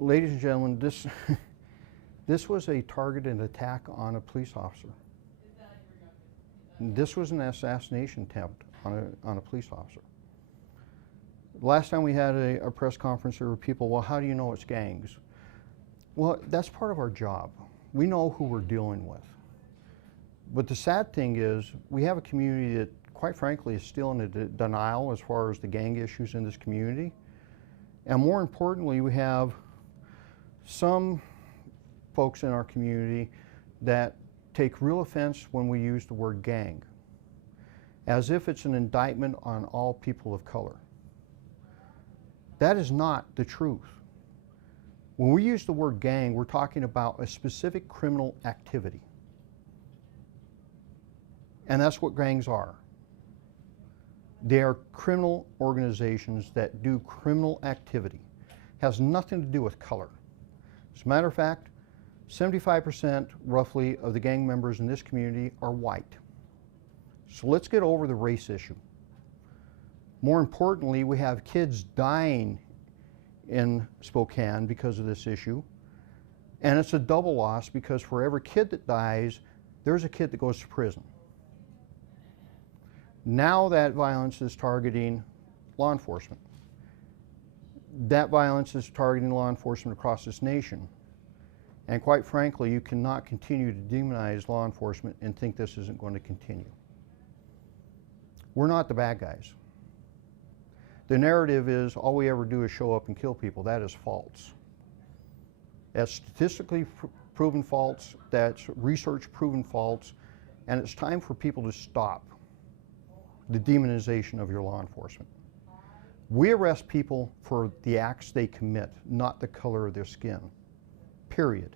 Ladies and gentlemen, this was a targeted attack on a police officer. This was an assassination attempt on a police officer. Last time we had a press conference, there were people, well, how do you know it's gangs? Well, that's part of our job. We know who we're dealing with. But the sad thing is, we have a community that, quite frankly, is still in a denial as far as the gang issues in this community. And more importantly, we have some folks in our community that take real offense when we use the word gang, as if it's an indictment on all people of color. That is not the truth. When we use the word gang, we're talking about a specific criminal activity. And that's what gangs are. They are criminal organizations that do criminal activity. Has nothing to do with color. As a matter of fact, 75% roughly of the gang members in this community are white. So let's get over the race issue. More importantly, we have kids dying in Spokane because of this issue. And it's a double loss because for every kid that dies, there's a kid that goes to prison. Now that violence is targeting law enforcement. That violence is targeting law enforcement across this nation. And quite frankly, you cannot continue to demonize law enforcement and think this isn't going to continue. We're not the bad guys. The narrative is all we ever do is show up and kill people. That is false. That's statistically proven false. That's research proven false. And it's time for people to stop the demonization of your law enforcement. We arrest people for the acts they commit, not the color of their skin. Period.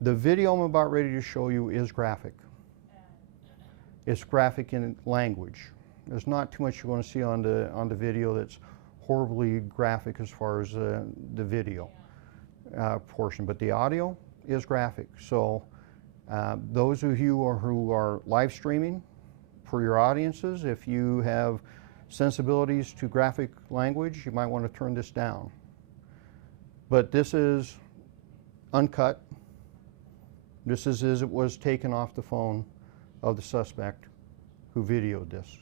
The video I'm about ready to show you is graphic. It's graphic in language. There's not too much you're going to see on the video that's horribly graphic as far as the video portion, but the audio is graphic. So those of you who are live streaming, for your audiences, if you have sensibilities to graphic language, you might want to turn this down. But this is uncut. This is as it was taken off the phone of the suspect who videoed this.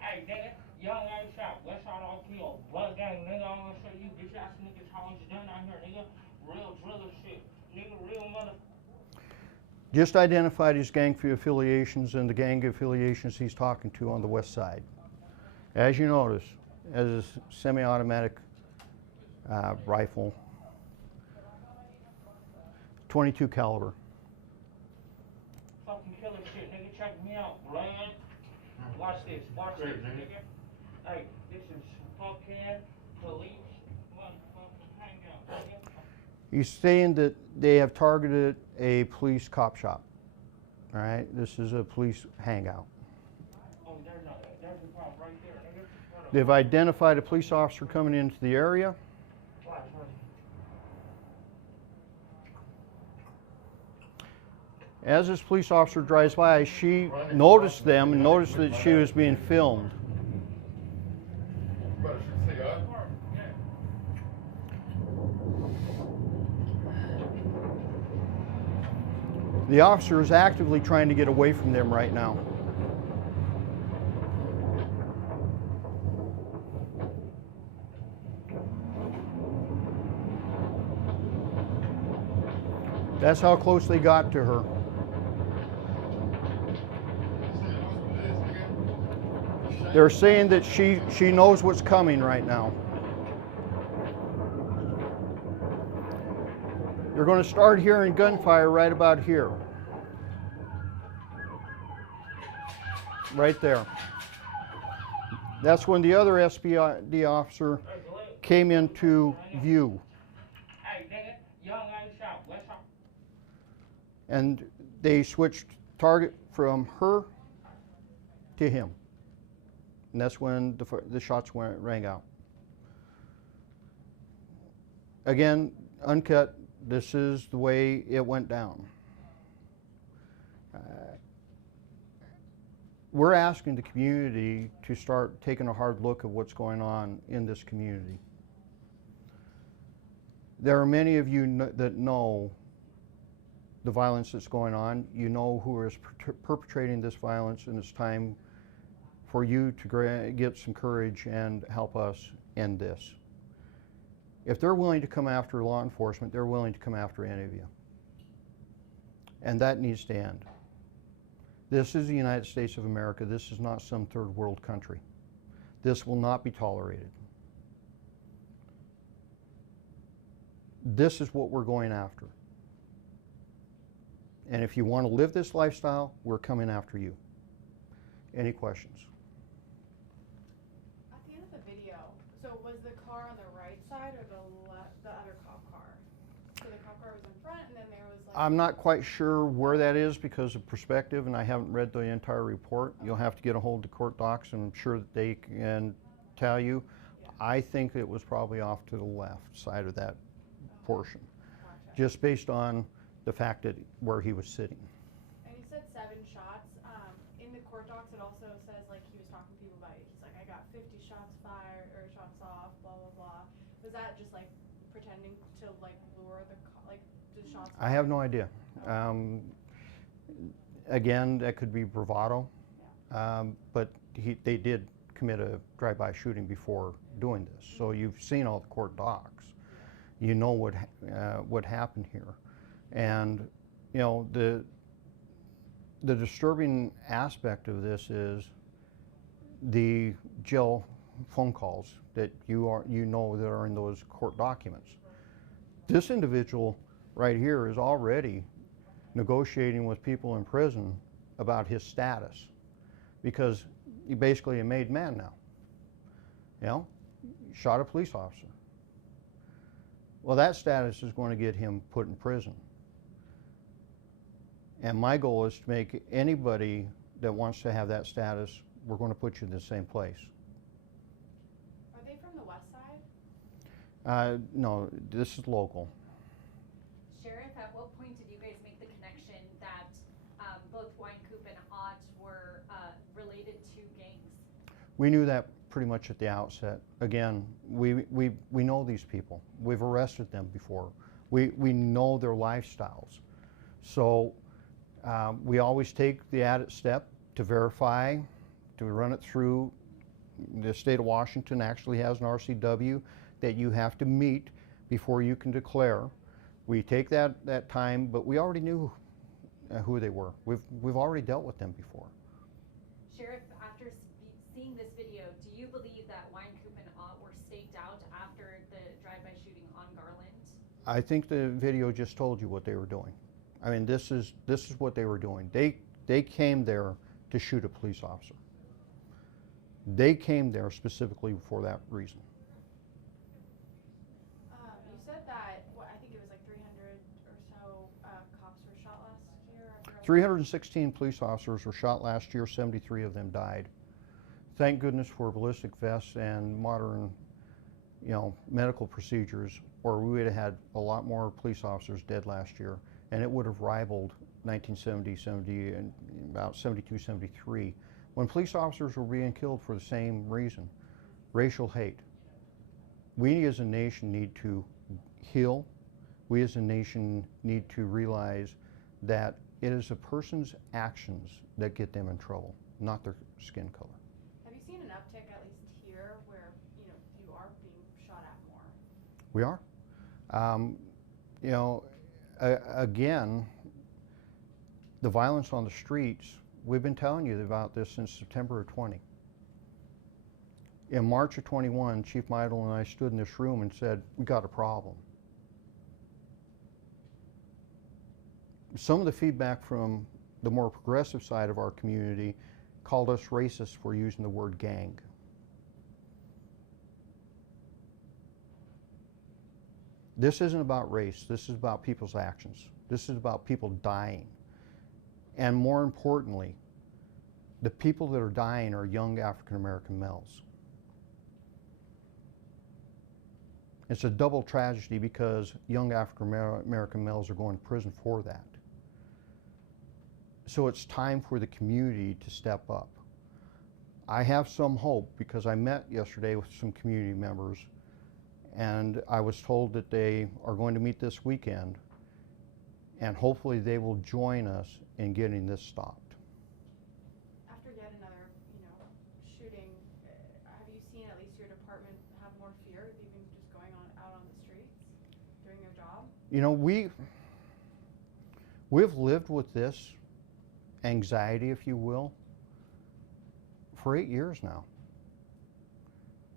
Hey, nigga, young ass shot, west side all kill, blood gang, nigga, I'm gonna show you bitch ass niggas how you done out here, nigga. Real driller shit, nigga, real mother. Just identified his gang affiliations and the gang affiliations he's talking to on the west side. As you notice, as a semi-automatic rifle, 22 caliber. Fucking killer shit, nigga, check me out, blood. Watch this, nigga. Hey, this is fucking police motherfucking hangout, nigga. He's saying that they have targeted a police cop shop. All right, this is a police hangout. Oh, there's a cop right there, nigga. They've identified a police officer coming into the area. As this police officer drives by, she noticed them and noticed that she was being filmed. The officer is actively trying to get away from them right now. That's how close they got to her. They're saying that she knows what's coming right now. You're going to start hearing gunfire right about here. Right there. That's when the other SPD officer came into view. And they switched target from her to him. And that's when the shots rang out. Again, uncut This is the way it went down. We're asking the community to start taking a hard look at what's going on in this community. There are many of you that know the violence that's going on. You know who is perpetrating this violence, and it's time for you to get some courage and help us end this. If they're willing to come after law enforcement, they're willing to come after any of you. And that needs to end. This is the United States of America. This is not some third world country. This will not be tolerated. This is what we're going after. And if you want to live this lifestyle, we're coming after you. Any questions? At the end of the video, so was the car on the right side or the other cop car? So the cop car was in front, and then there was like... I'm not quite sure where that is because of perspective, and I haven't read the entire report. You'll have to get a hold of the court docs, and I'm sure that they can tell you. Yeah. I think it was probably off to the left side of that portion, Gotcha. just based on the fact that where he was sitting. And he said 7 shots. In the court docs, it also says like he was talking to people about it. He's like, I got 50 shots fired or shots off, blah blah blah. Was that just like pretending to like lure the shots? I have no idea. Again, that could be bravado, but they did commit a drive-by shooting before doing this. So you've seen all the court docs. You know what happened here, and you know the disturbing aspect of this is the jail phone calls that you know that are in those court documents. This individual right here is already negotiating with people in prison about his status, because he's basically a made man now. You know, shot a police officer. Well, that status is going to get him put in prison. And my goal is to make anybody that wants to have that status, we're going to put you in the same place. Are they from the west side? No, this is local. Sheriff, at what point did you guys make the connection that both Wynkoop and Ott were related to gangs? We knew that pretty much at the outset. Again, we know these people. We've arrested them before. We know their lifestyles. So we always take the added step to verify, to run it through. The state of Washington actually has an RCW that you have to meet before you can declare. We take that time, but we already knew who they were. We've already dealt with them before. Sheriff, after seeing this video, do you believe that Wynkoop and Ott were staked out after the drive-by shooting on Garland? I think the video just told you what they were doing. I mean, this is what they were doing. They came there to shoot a police officer. They came there specifically for that reason. You said that I think it was like 300 or so cops were shot last year. 316 police officers were shot last year. 73 of them died. Thank goodness for ballistic vests and modern, medical procedures, or we would have had a lot more police officers dead last year, and it would have rivaled 1970, 70, and about 72, 73, when police officers were being killed for the same reason, racial hate. We as a nation need to heal. We as a nation need to realize that it is a person's actions that get them in trouble, not their skin color. Have you seen an uptick, at least here, where you are being shot at more? We are. Again, the violence on the streets, we've been telling you about this since September of 20. In March of 21, Chief Meidel and I stood in this room and said, we got a problem. Some of the feedback from the more progressive side of our community called us racist for using the word gang. This isn't about race. This is about people's actions. This is about people dying. And more importantly, the people that are dying are young African American males. It's a double tragedy because young African American males are going to prison for that. So it's time for the community to step up. I have some hope because I met yesterday with some community members and I was told that they are going to meet this weekend and hopefully they will join us in getting this stopped. After yet another, shooting, have you seen at least your department have more fear of even just going out on the streets, doing their job? You know, we've lived with this anxiety, if you will, for 8 years now.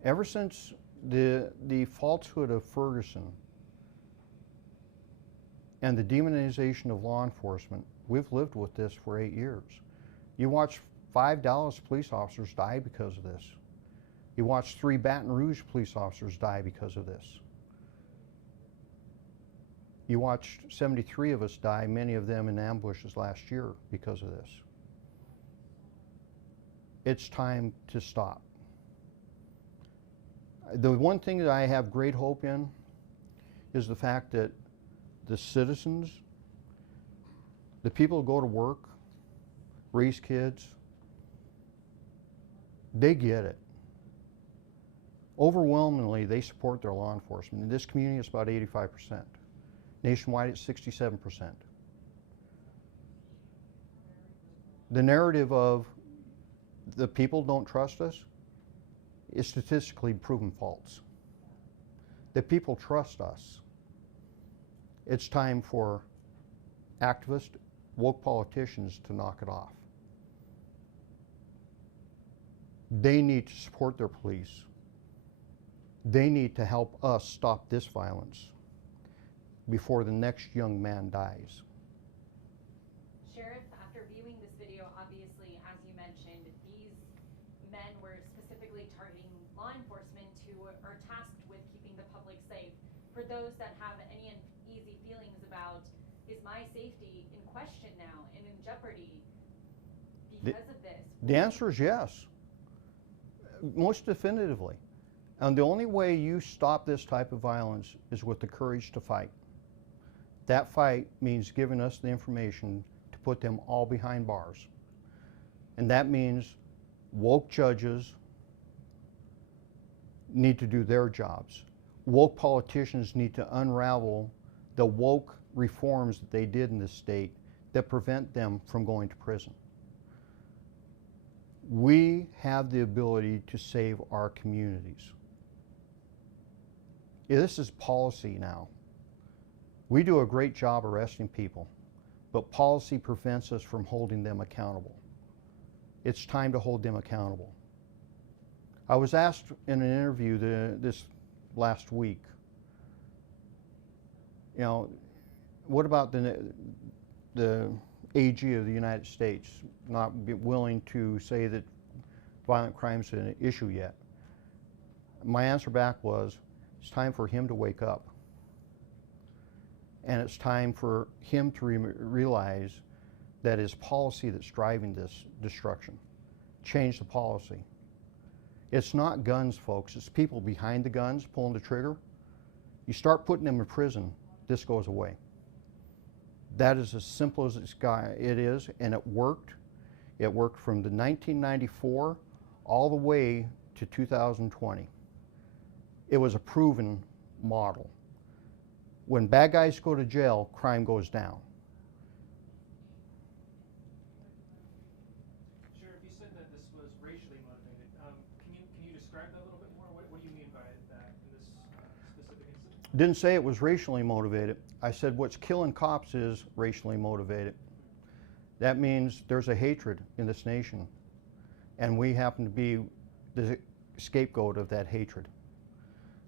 Ever since the falsehood of Ferguson and the demonization of law enforcement, we've lived with this for 8 years. You watch 5 Dallas police officers die because of this. You watch 3 Baton Rouge police officers die because of this. You watched 73 of us die, many of them in ambushes last year because of this. It's time to stop. The one thing that I have great hope in is the fact that the citizens, the people who go to work, raise kids, they get it. Overwhelmingly, they support their law enforcement. In this community, it's about 85%. Nationwide, it's 67%. The narrative of the people don't trust us is statistically proven false. The people trust us. It's time for activists, woke politicians to knock it off. They need to support their police. They need to help us stop this violence before the next young man dies. Sheriff, after viewing this video, obviously, as you mentioned, these men were specifically targeting law enforcement who are tasked with keeping the public safe. For those that have any uneasy feelings about, is my safety in question now and in jeopardy because of this? The answer is yes, most definitively. And the only way you stop this type of violence is with the courage to fight. That fight means giving us the information to put them all behind bars. And that means woke judges need to do their jobs. Woke politicians need to unravel the woke reforms that they did in this state that prevent them from going to prison. We have the ability to save our communities. This is policy now. We do a great job arresting people, but policy prevents us from holding them accountable. It's time to hold them accountable. I was asked in an interview this last week, what about the AG of the United States not be willing to say that violent crime is an issue yet? My answer back was, it's time for him to wake up. And it's time for him to realize that it's policy that's driving this destruction. Change the policy. It's not guns, folks. It's people behind the guns pulling the trigger. You start putting them in prison, this goes away. That is as simple as it is, and it worked. It worked from the 1994 all the way to 2020. It was a proven model. When bad guys go to jail, crime goes down. Sheriff, you said that this was racially motivated. Can you describe that a little bit more? What do you mean by that in this specific incident? Didn't say it was racially motivated. I said what's killing cops is racially motivated. That means there's a hatred in this nation, and we happen to be the scapegoat of that hatred.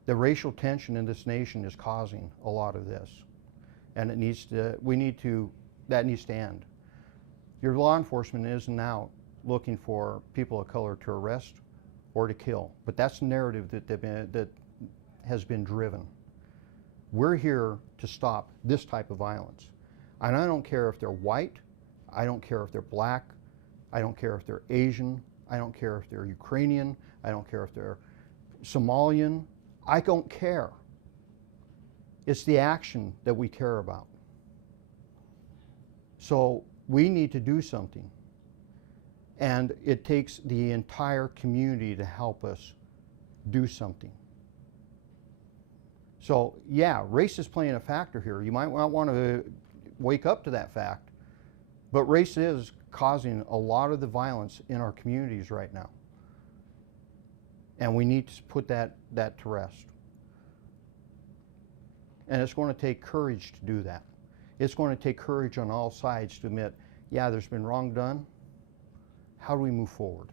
The racial tension in this nation is causing a lot of this, and that needs to end. Your law enforcement isn't now looking for people of color to arrest or to kill, but that's the narrative that has been driven. We're here to stop this type of violence, and I don't care if they're white, I don't care if they're black, I don't care if they're Asian, I don't care if they're Ukrainian, I don't care if they're Somalian. I don't care. It's the action that we care about. So we need to do something. And it takes the entire community to help us do something. So yeah, race is playing a factor here. You might not want to wake up to that fact, but race is causing a lot of the violence in our communities right now. And we need to put that to rest. And it's going to take courage to do that. It's going to take courage on all sides to admit, yeah, there's been wrong done. How do we move forward?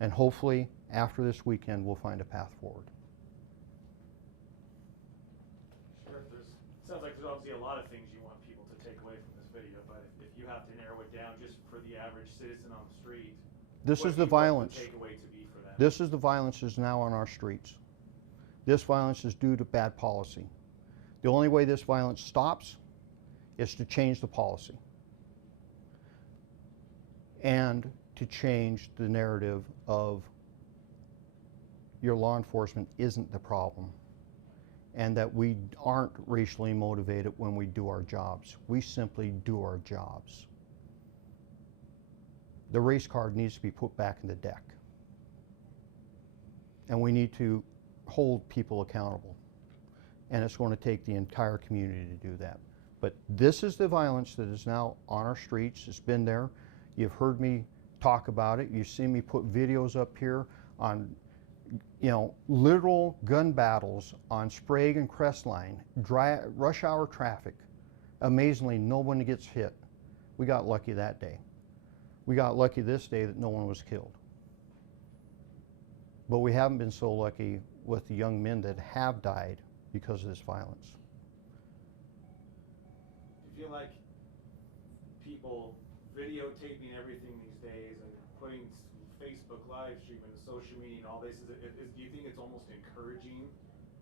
And hopefully, after this weekend, we'll find a path forward. Sheriff, sounds like there's obviously a lot of things you want people to take away from this video, but if you have to narrow it down just for the average citizen on the street, This what is do the you want violence. the takeaway to be for them? This is the violence that's now on our streets. This violence is due to bad policy. The only way this violence stops is to change the policy and to change the narrative of your law enforcement isn't the problem and that we aren't racially motivated when we do our jobs. We simply do our jobs. The race card needs to be put back in the deck. And we need to hold people accountable. And it's going to take the entire community to do that. But this is the violence that is now on our streets. It's been there. You've heard me talk about it. You've seen me put videos up here on, literal gun battles on Sprague and Crestline, rush hour traffic. Amazingly, no one gets hit. We got lucky that day. We got lucky this day that no one was killed. But we haven't been so lucky with the young men that have died because of this violence. Do you feel like people videotaping everything these days and putting Facebook live streaming, social media and all this, do you think it's almost encouraging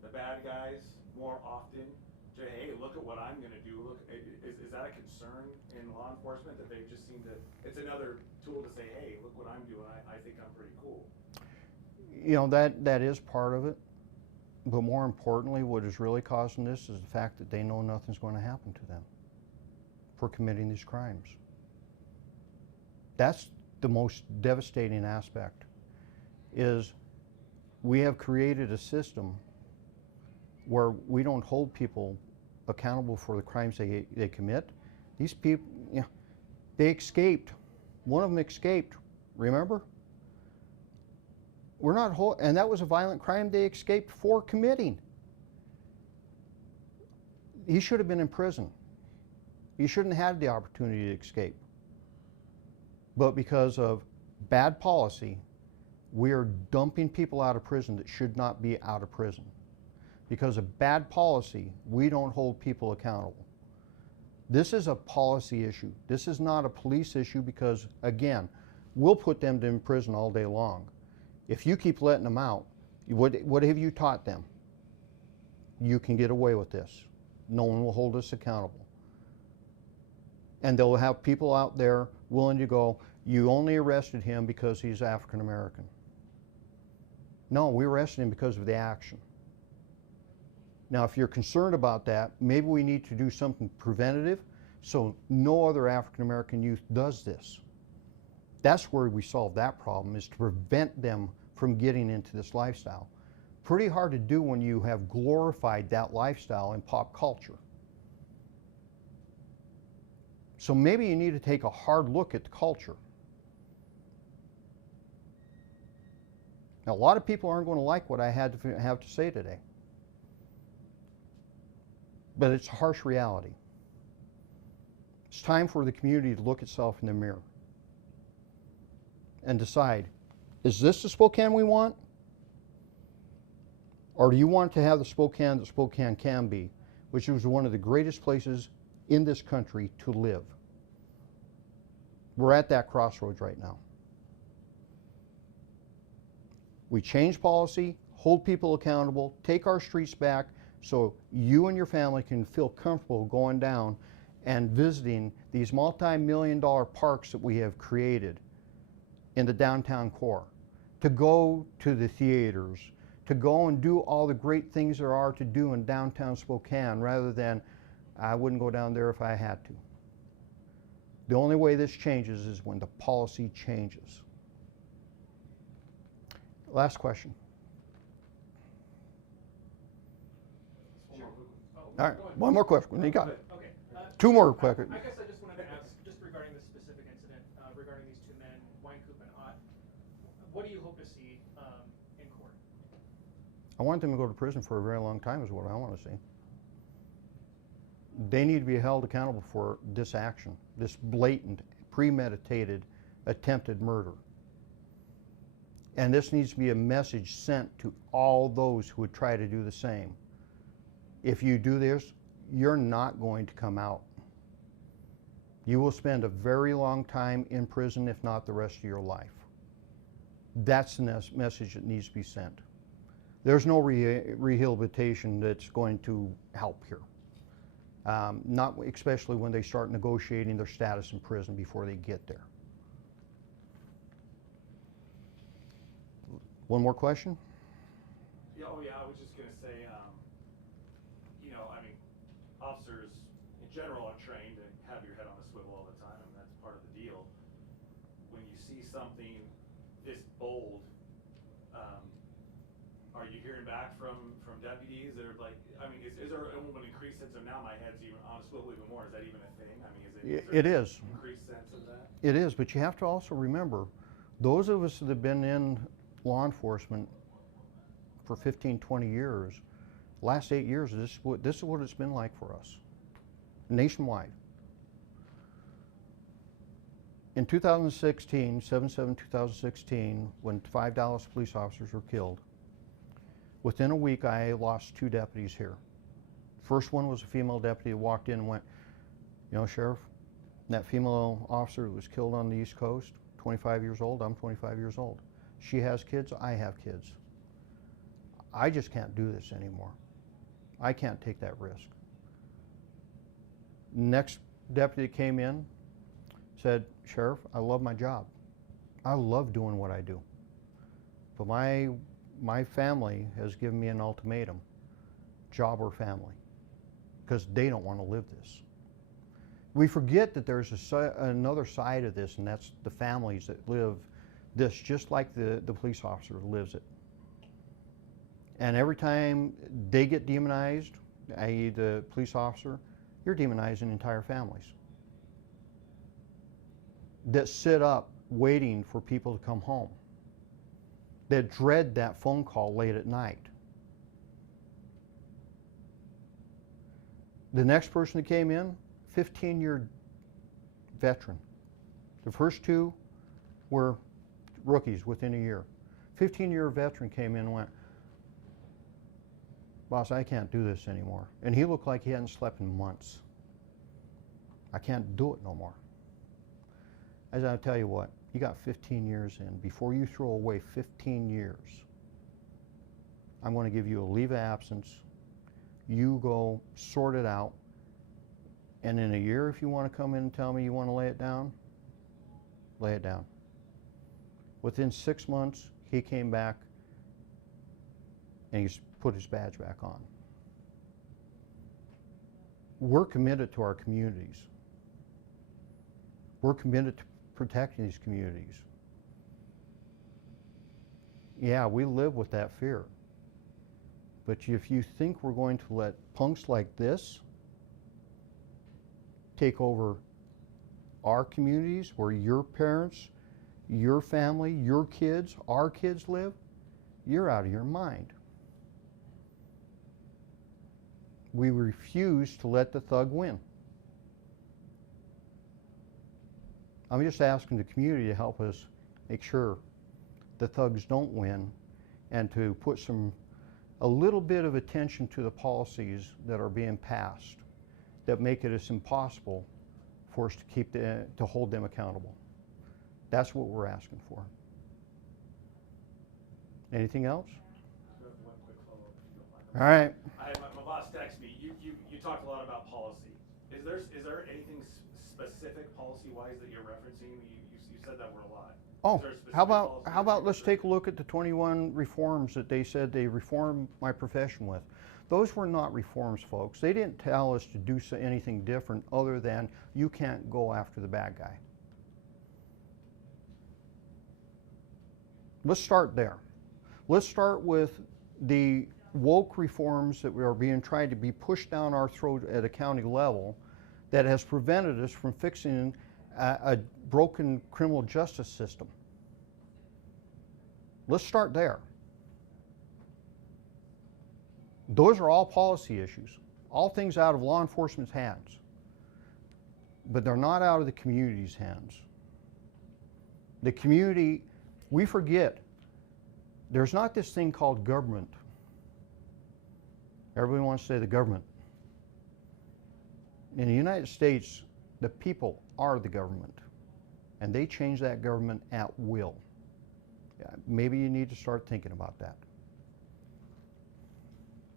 the bad guys more often to, hey, look at what I'm going to do? Look, is that a concern in law enforcement that they just seem to, it's another tool to say, hey, look what I'm doing, I think I'm pretty cool? That is part of it. But more importantly, what is really causing this is the fact that they know nothing's going to happen to them for committing these crimes. That's the most devastating aspect, is we have created a system where we don't hold people accountable for the crimes they commit. These people, they escaped. One of them escaped, remember? We're not and that was a violent crime they escaped for committing. He should have been in prison. He shouldn't have had the opportunity to escape. But because of bad policy, we are dumping people out of prison that should not be out of prison. Because of bad policy, we don't hold people accountable. This is a policy issue. This is not a police issue because, again, we'll put them in prison all day long. If you keep letting them out, what have you taught them? You can get away with this. No one will hold us accountable. And they'll have people out there willing to go, you only arrested him because he's African American. No, we arrested him because of the action. Now, if you're concerned about that, maybe we need to do something preventative so no other African American youth does this. That's where we solve that problem, is to prevent them from getting into this lifestyle. Pretty hard to do when you have glorified that lifestyle in pop culture. So maybe you need to take a hard look at the culture. Now, a lot of people aren't going to like what I have to say today. But it's a harsh reality. It's time for the community to look itself in the mirror and decide, is this the Spokane we want? Or do you want to have the Spokane that Spokane can be, which is one of the greatest places in this country to live? We're at that crossroads right now. We change policy, hold people accountable, take our streets back so you and your family can feel comfortable going down and visiting these multi-million-dollar parks that we have created in the downtown core, to go to the theaters, to go and do all the great things there are to do in downtown Spokane, rather than, I wouldn't go down there if I had to. The only way this changes is when the policy changes. Last question. Sure. Oh, All right, go ahead. one more question. You got Good. it. Okay. Two more quick. I guess I just wanted to ask, just regarding this specific incident, regarding these two men, Weinkoop and Ott, what do you hope to see in court? I want them to go to prison for a very long time is what I want to see. They need to be held accountable for this action, this blatant, premeditated, attempted murder. And this needs to be a message sent to all those who would try to do the same. If you do this, you're not going to come out. You will spend a very long time in prison, if not the rest of your life. That's the message that needs to be sent. There's no rehabilitation that's going to help here. Not especially when they start negotiating their status in prison before they get there. One more question? Yeah, oh yeah, I was just gonna say, you know, I mean, officers in general are trained to have your head on a swivel all the time, and that's part of the deal. When you see something this bold, are you hearing back from deputies that are like, I mean, is there an increased sense of now my head's even on a swivel even more? Is that even a thing? I mean, It is. Increased sense of that? It is, but you have to also remember, those of us that have been in law enforcement for 15, 20 years, last 8 years, this is what it's been like for us, nationwide. In 2016, 7/7/2016, when 5 Dallas police officers were killed, within a week I lost 2 deputies here. First one was a female deputy who walked in and went, you know, Sheriff, that female officer who was killed on the East Coast, 25 years old, I'm 25 years old. She has kids, I have kids. I just can't do this anymore. I can't take that risk. Next deputy that came in said, Sheriff, I love my job. I love doing what I do. But my family has given me an ultimatum, job or family, because they don't want to live this. We forget that there's another side of this, and that's the families that live this just like the police officer lives it. And every time they get demonized, i.e. the police officer, you're demonizing entire families that sit up waiting for people to come home, that dread that phone call late at night. The next person that came in, 15-year veteran. The first 2 were rookies within a year. 15-year veteran came in and went, boss, I can't do this anymore. And he looked like he hadn't slept in months. I can't do it no more. As I tell you what, you got 15 years in. Before you throw away 15 years, I'm going to give you a leave of absence. You go sort it out. And in a year, if you want to come in and tell me you want to lay it down, lay it down. Within 6 months, he came back and he's put his badge back on. We're committed to our communities. We're committed to protecting these communities. Yeah, we live with that fear. But if you think we're going to let punks like this take over our communities where your parents, your family, your kids, our kids live, you're out of your mind. We refuse to let the thug win. I'm just asking the community to help us make sure the thugs don't win, and to put a little bit of attention to the policies that are being passed that make it as impossible for us to hold them accountable. That's what we're asking for. Anything else? One quick follow-up, if you don't mind. All right. My boss texted me. You talked a lot about policy. Is there anything specific policy-wise that you're referencing? You said that word a lot. Oh, Is there a specific how policy about that let's you take a look at the 21 reforms that they said they reformed my profession with. Those were not reforms, folks. They didn't tell us to do anything different other than you can't go after the bad guy. Let's start there. Let's start with the woke reforms that are being tried to be pushed down our throat at a county level that has prevented us from fixing a broken criminal justice system. Let's start there. Those are all policy issues, all things out of law enforcement's hands, but they're not out of the community's hands. The community, we forget, there's not this thing called government. Everybody wants to say the government. In the United States, the people are the government, and they change that government at will. Yeah, maybe you need to start thinking about that.